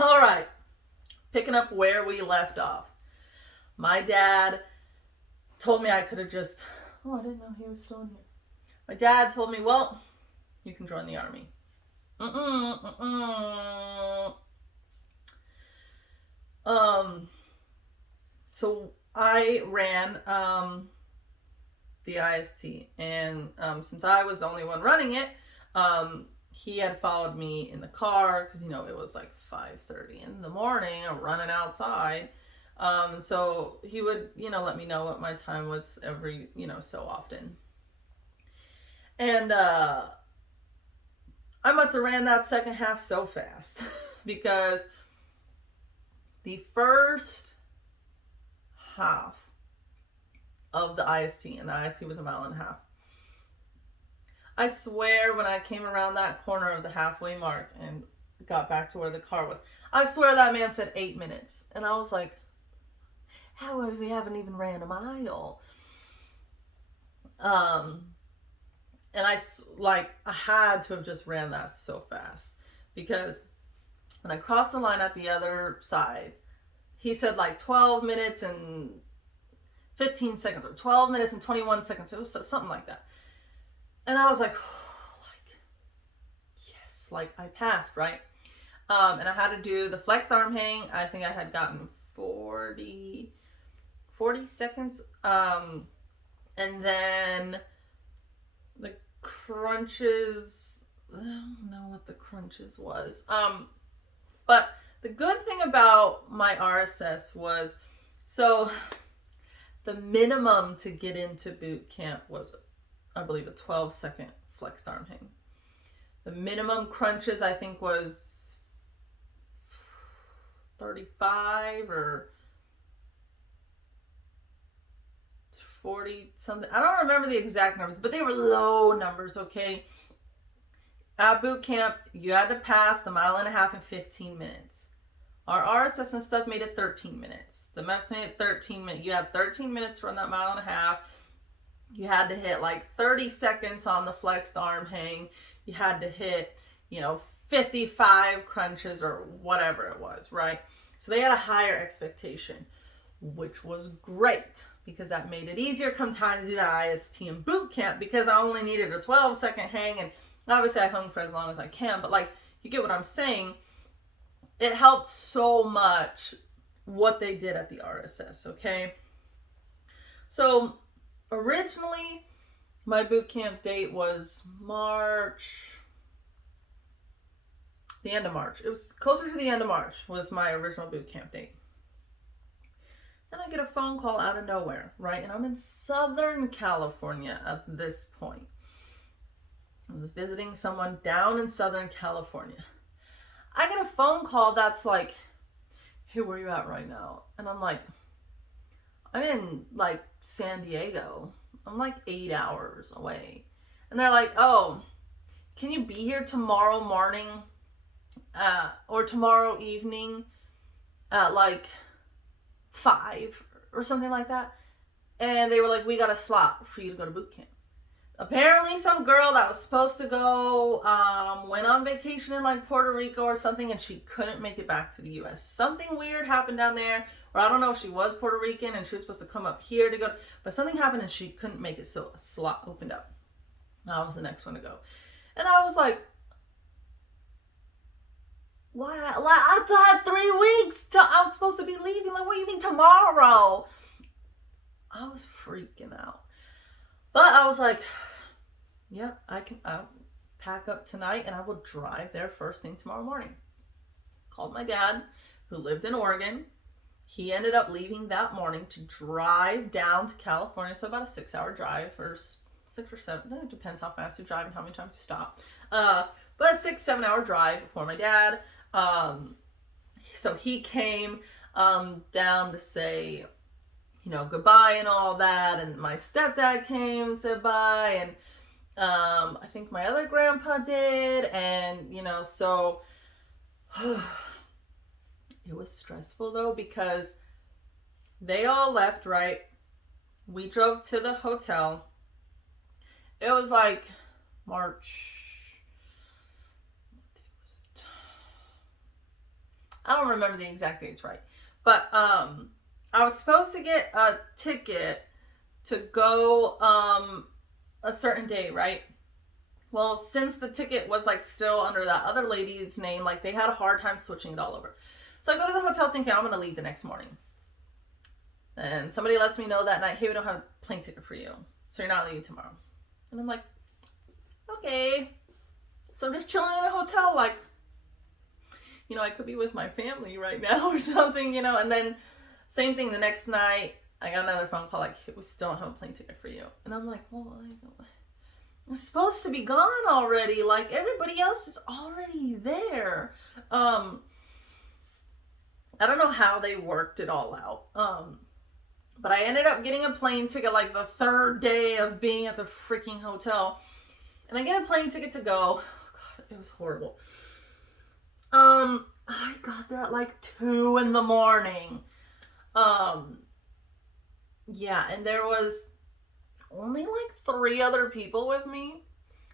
All right, picking up where we left off. My dad told me I could have just. Oh, I didn't know he was still in here. My dad told me, well, you can join the army. Mm-mm, mm-mm. Um, so I ran the IST, and since I was the only one running it, he had followed me in the car because it was like 5:30 in the morning. I'm running outside, so he would let me know what my time was every so often, and I must have ran that second half so fast because the first half of the IST, and the IST was a mile and a half. I swear when I came around that corner of the halfway mark and got back to where the car was, I swear that man said 8 minutes. And I was like, how we haven't even ran a mile? And I had to have just ran that so fast because when I crossed the line at the other side, he said like 12 minutes and 15 seconds or 12 minutes and 21 seconds. It was something like that. And I was like, yes, like I passed, right? And I had to do the flexed arm hang. I think I had gotten 40 seconds. And then the crunches, I don't know what the crunches was. But the good thing about my RSS was, so the minimum to get into boot camp was, I believe, a 12-second flexed arm hang. The minimum crunches, I think, was 35 or 40 something. I don't remember the exact numbers, but they were low numbers, okay? At boot camp, you had to pass the mile and a half in 15 minutes. Our RSS and stuff made it 13 minutes. The MEPS made it 13 minutes. You had 13 minutes to run that mile and a half. You had to hit like 30 seconds on the flexed arm hang. You had to hit, 55 crunches or whatever it was, right? So they had a higher expectation, which was great because that made it easier come time to do the IST and boot camp because I only needed a 12-second hang, and obviously I hung for as long as I can, but like, you get what I'm saying. It helped so much what they did at the RSS, okay? So originally, my boot camp date was the end of March. It was closer to the end of March was my original boot camp date. Then I get a phone call out of nowhere, right? And I'm in Southern California at this point. I was visiting someone down in Southern California. I get a phone call that's like, hey, where are you at right now? And I'm like, I'm in like San Diego. I'm like 8 hours away. And they're like, oh, can you be here tomorrow morning or tomorrow evening at like 5 or something like that? And they were like, we got a slot for you to go to boot camp. Apparently some girl that was supposed to go went on vacation in like Puerto Rico or something, and she couldn't make it back to the US. Something weird happened down there, or I don't know if she was Puerto Rican and she was supposed to come up here to go, but something happened and she couldn't make it, so a slot opened up. I was the next one to go. And I was like, what? Like, I still had 3 weeks till I was supposed to be leaving. Like, what do you mean tomorrow? I was freaking out. But I was like, yep, I'll pack up tonight and I will drive there first thing tomorrow morning. Called my dad, who lived in Oregon. He ended up leaving that morning to drive down to California. So about a 6-hour drive, or 6 or 7. It depends how fast you drive and how many times you stop. But a 6-7 hour drive for my dad. So he came down to say, goodbye and all that. And my stepdad came and said bye. And I think my other grandpa did. And, so it was stressful though, because they all left, right? We drove to the hotel. It was like March, I don't remember the exact dates right. But I was supposed to get a ticket to go a certain day, right? Well, since the ticket was like still under that other lady's name, like they had a hard time switching it all over. So I go to the hotel thinking I'm gonna leave the next morning. And somebody lets me know that night, hey, we don't have a plane ticket for you, so you're not leaving tomorrow. And I'm like, okay. So I'm just chilling in the hotel, like, you know, I could be with my family right now or something, you know. And then same thing the next night, I got another phone call like, hey, we still don't have a plane ticket for you. And I'm like, well, I'm supposed to be gone already. Like, everybody else is already there. I don't know how they worked it all out. But I ended up getting a plane ticket like the third day of being at the freaking hotel. And I get a plane ticket to go. Oh, God, it was horrible. I got there at like 2 a.m. Yeah, and there was only like 3 other people with me.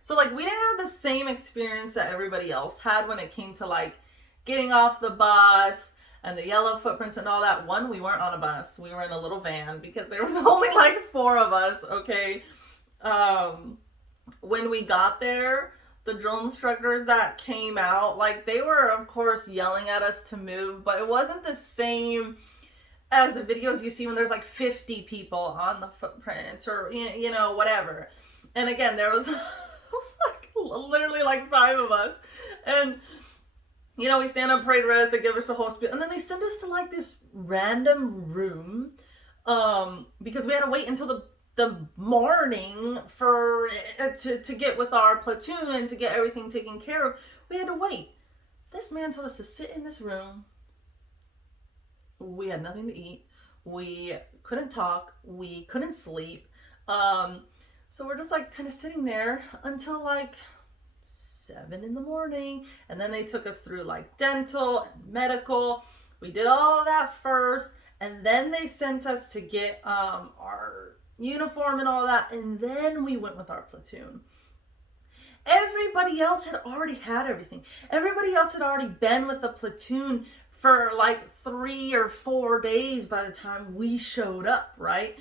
So like we didn't have the same experience that everybody else had when it came to like getting off the bus and the yellow footprints and all that. One, we weren't on a bus. We were in a little van because there was only like 4 of us, okay? When we got there, the drill instructors that came out, like they were of course yelling at us to move, but it wasn't the same as the videos you see when there's like 50 people on the footprints or, you know, whatever. And again, there was like literally like 5 of us. And, you know, we stand up, parade rest, they give us the whole spiel. And then they send us to like this random room because we had to wait until the morning for to get with our platoon and to get everything taken care of. We had to wait. This man told us to sit in this room. We had nothing to eat. We couldn't talk. We couldn't sleep. So we're just like kind of sitting there until like 7 a.m. And then they took us through like dental and medical. We did all of that first. And then they sent us to get our uniform and all that. And then we went with our platoon. Everybody else had already had everything. Everybody else had already been with the platoon for like 3 or 4 days by the time we showed up, right?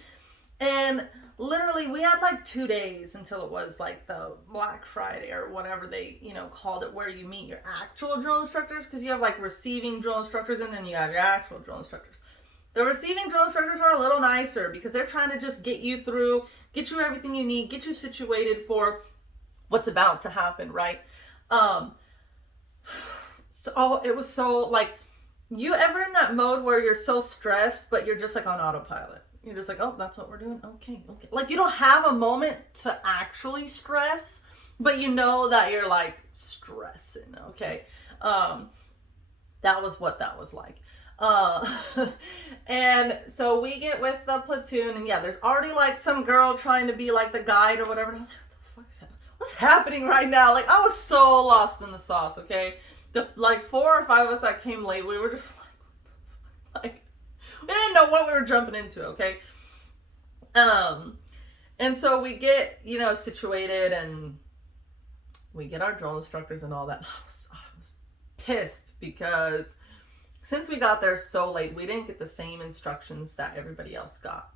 And literally we had like 2 days until it was like the Black Friday or whatever they, you know, called it, where you meet your actual drill instructors, because you have like receiving drill instructors and then you have your actual drill instructors. The receiving drill instructors are a little nicer because they're trying to just get you through, get you everything you need, get you situated for what's about to happen, right? So it was so like, you ever in that mode where you're so stressed, but you're just like on autopilot? You're just like, oh, that's what we're doing. Okay. Like you don't have a moment to actually stress, but you know that you're like stressing. Okay. That was what that was like. And so we get with the platoon, and yeah, there's already like some girl trying to be like the guide or whatever. And I was like, what the fuck is that? What's happening right now? Like I was so lost in the sauce. Okay. The like 4 or 5 of us that came late, we were just like we didn't know what we were jumping into, okay? And so we get, you know, situated and we get our drill instructors and all that. I was pissed because since we got there so late, we didn't get the same instructions that everybody else got.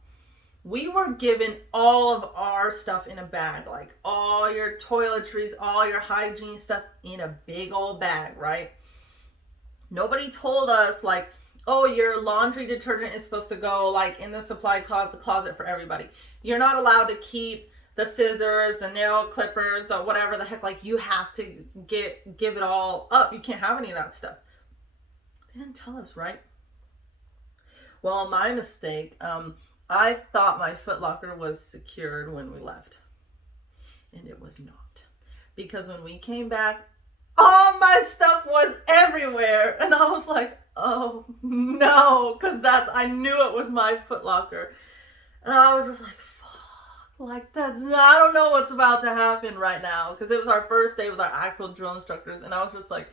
We were given all of our stuff in a bag, like all your toiletries, all your hygiene stuff in a big old bag, right? Nobody told us like, oh, your laundry detergent is supposed to go like in the supply closet for everybody. You're not allowed to keep the scissors, the nail clippers, the whatever the heck, like you have to give it all up. You can't have any of that stuff. They didn't tell us, right? Well, my mistake, I thought my Foot Locker was secured when we left. And it was not. Because when we came back, all my stuff was everywhere. And I was like, oh no. Because I knew it was my Foot Locker. And I was just like, fuck. Like I don't know what's about to happen right now. Because it was our first day with our actual drill instructors. And I was just like,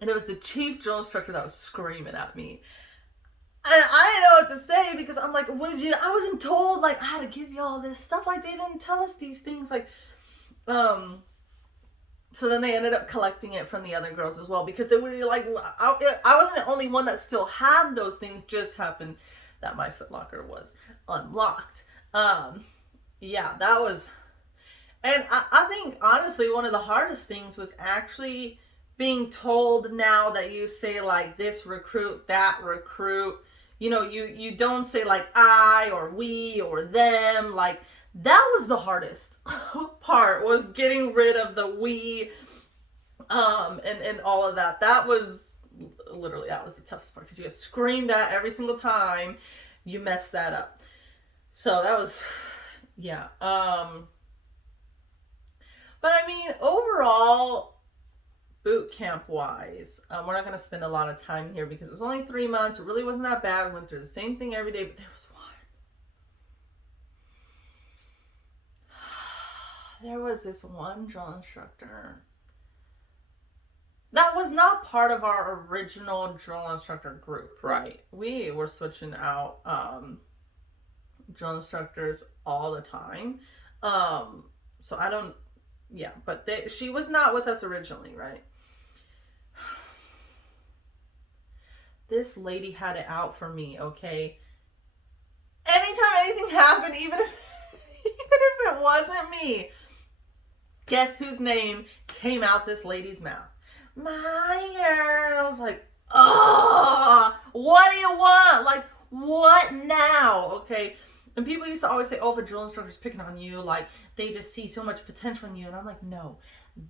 and it was the chief drill instructor that was screaming at me. And I didn't know what to say because I'm like, I wasn't told like I had to give you all this stuff. Like they didn't tell us these things. Like, So then they ended up collecting it from the other girls as well, because they were like, I wasn't the only one that still had those things. Just happened that my Foot Locker was unlocked. Yeah, that was, and I think honestly one of the hardest things was actually being told now that you say like this recruit, that recruit. You don't say like I or we or them. Like that was the hardest part, was getting rid of the we, and all of that. That was the toughest part, because you get screamed at every single time you mess that up. So that was, yeah. But I mean, overall, boot camp wise, we're not going to spend a lot of time here because it was only 3 months. It really wasn't that bad. We went through the same thing every day, but there was one. There was this one drill instructor that was not part of our original drill instructor group, right? We were switching out drill instructors all the time. So I don't, yeah, but she was not with us originally, right? This lady had it out for me, okay? Anytime anything happened, even if it wasn't me, guess whose name came out this lady's mouth? Meyer. I was like, oh, what do you want? Like, what now? Okay. And people used to always say, oh, if a drill instructor's picking on you, like, they just see so much potential in you. And I'm like, no,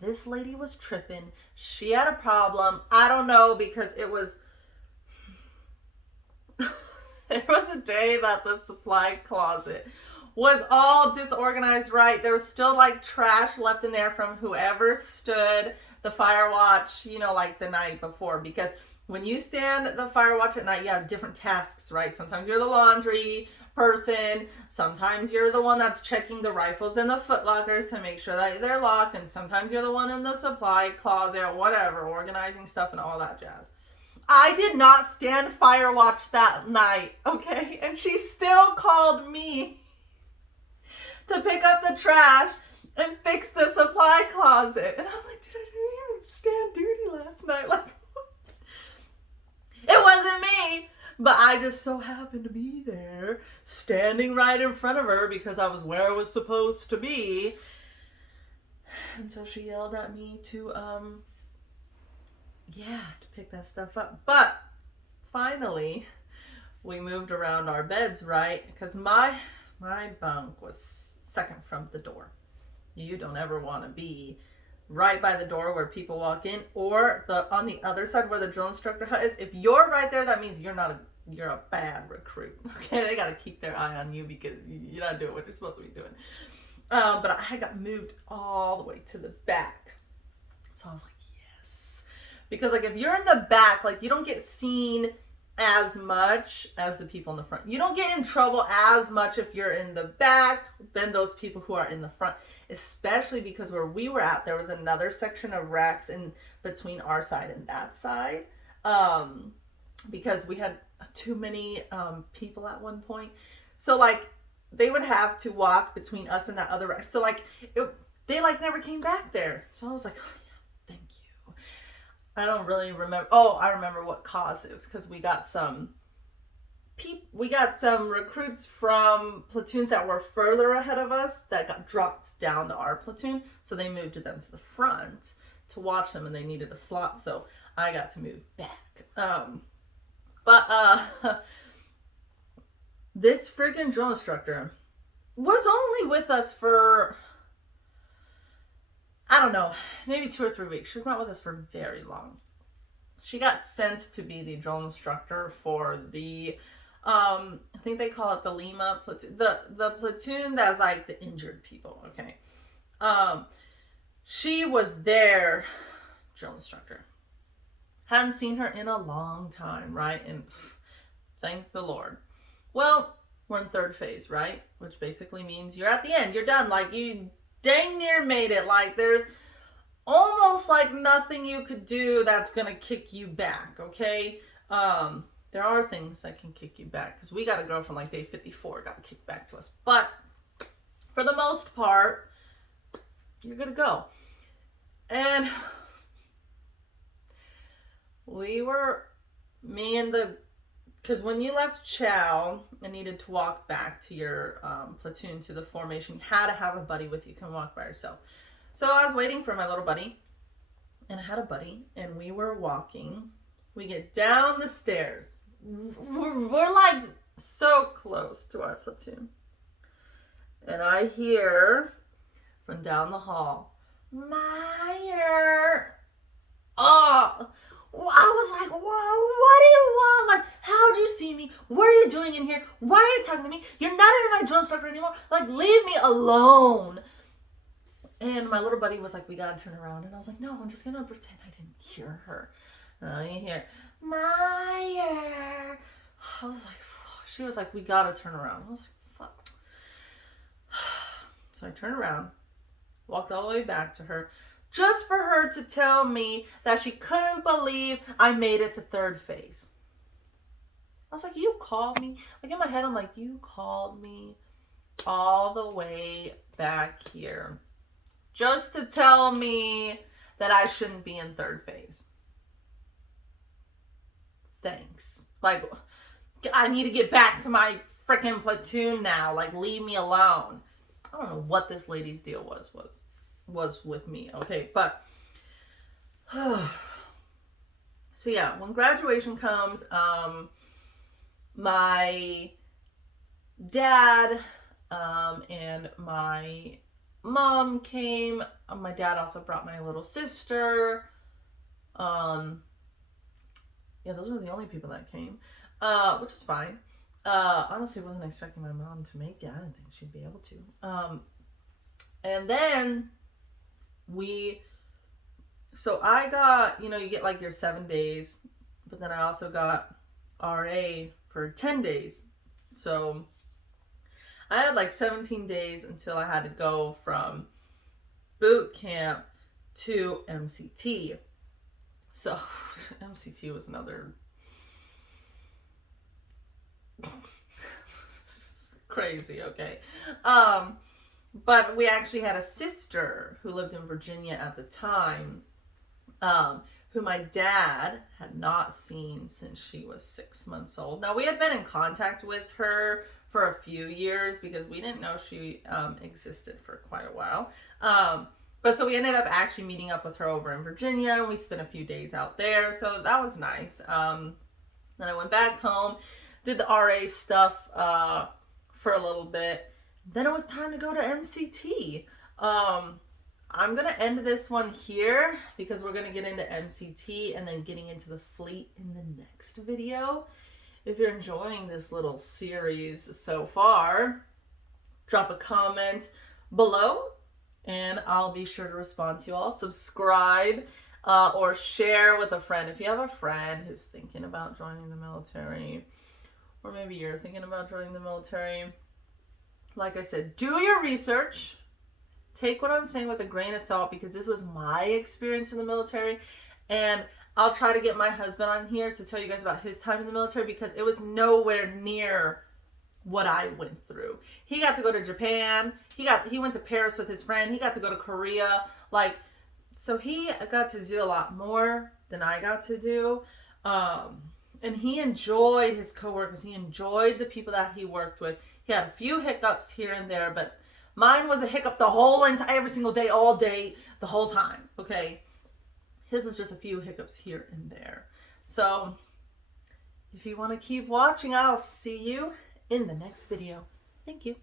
this lady was tripping. She had a problem. I don't know, because it was, there was a day that the supply closet was all disorganized, right? There was still like trash left in there from whoever stood the fire watch, like the night before. Because when you stand the fire watch at night, you have different tasks, right? Sometimes you're the laundry person. Sometimes you're the one that's checking the rifles in the Foot Lockers to make sure that they're locked. And sometimes you're the one in the supply closet, whatever, organizing stuff and all that jazz. I did not stand fire watch that night, okay? And she still called me to pick up the trash and fix the supply closet. And I'm like, I didn't even stand duty last night. Like, it wasn't me, but I just so happened to be there, standing right in front of her because I was where I was supposed to be. And so she yelled at me to pick that stuff up. But finally, we moved around our beds, right? Because my bunk was second from the door. You don't ever want to be right by the door where people walk in, or on the other side where the drill instructor hut is. If you're right there, that means you're a bad recruit. Okay, they got to keep their eye on you because you're not doing what you're supposed to be doing. But I got moved all the way to the back, so I was like, yes, because like if you're in the back, like you don't get seen as much as the people in the front. You don't get in trouble as much if you're in the back than those people who are in the front, especially because where we were at, there was another section of racks in between our side and that side, because we had too many people at one point. So like they would have to walk between us and that other rack. So like they like never came back there. So I was like, oh yeah, thank you. I don't really remember. Oh, I remember what caused it. It was because we got some recruits from platoons that were further ahead of us that got dropped down to our platoon. So they moved them to the front to watch them, and they needed a slot. So I got to move back. But this freaking drill instructor was only with us for, I don't know, maybe 2 or 3 weeks. She was not with us for very long. She got sent to be the drill instructor for the, I think they call it the Lima platoon, the platoon that's like the injured people, okay? She was their drill instructor. Hadn't seen her in a long time, right? And thank the Lord. Well, we're in third phase, right? Which basically means you're at the end. You're done. Like, you dang near made it. Like, there's almost like nothing you could do that's going to kick you back, okay? There are things that can kick you back, because we got a girl from like day 54 got kicked back to us. But for the most part, you're going to go. And because when you left Chow and needed to walk back to your platoon, to the formation, you had to have a buddy with you. You couldn't walk by yourself. So I was waiting for my little buddy, and I had a buddy, and we were walking. We get down the stairs. We're like so close to our platoon. And I hear from down the hall, Meyer. Oh, I was like, whoa, what do you want? Like, how'd you see me? What are you doing in here? Why are you talking to me? You're not even my drill instructor anymore. Like, leave me alone. And my little buddy was like, we gotta turn around. And I was like, no, I'm just gonna pretend I didn't hear her. And you hear, Meyer. I was like, she was like, we gotta turn around. I was like, fuck. So I turned around, walked all the way back to her, just for her to tell me that she couldn't believe I made it to third phase. I was like, you called me? Like, in my head, I'm like, you called me all the way back here just to tell me that I shouldn't be in third phase. Thanks. Like, I need to get back to my freaking platoon now. Like, leave me alone. I don't know what this lady's deal was with me, okay? But so yeah, when graduation comes, my dad and my mom came. My dad also brought my little sister. Yeah, those were the only people that came, which is fine. Honestly, wasn't expecting my mom to make it. I didn't think she'd be able to. And then so I got, you get like your 7 days, but then I also got RA for 10 days. So I had like 17 days until I had to go from boot camp to MCT. So MCT was another crazy, okay? But we actually had a sister who lived in Virginia at the time, who my dad had not seen since she was 6 months old. Now, we had been in contact with her for a few years because we didn't know she existed for quite a while. But so we ended up actually meeting up with her over in Virginia, and we spent a few days out there. So that was nice. Then I went back home, did the RA stuff for a little bit. Then it was time to go to MCT. I'm going to end this one here because we're going to get into MCT and then getting into the fleet in the next video. If you're enjoying this little series so far, drop a comment below and I'll be sure to respond to you all. Subscribe or share with a friend. If you have a friend who's thinking about joining the military, or maybe you're thinking about joining the military, like I said, do your research. Take what I'm saying with a grain of salt because this was my experience in the military. And I'll try to get my husband on here to tell you guys about his time in the military because it was nowhere near what I went through. He got to go to Japan. He went to Paris with his friend. He got to go to Korea. So he got to do a lot more than I got to do. And he enjoyed his coworkers. He enjoyed the people that he worked with. He had a few hiccups here and there, but mine was a hiccup the whole entire, every single day, all day, the whole time, okay? His was just a few hiccups here and there. So, if you want to keep watching, I'll see you in the next video. Thank you.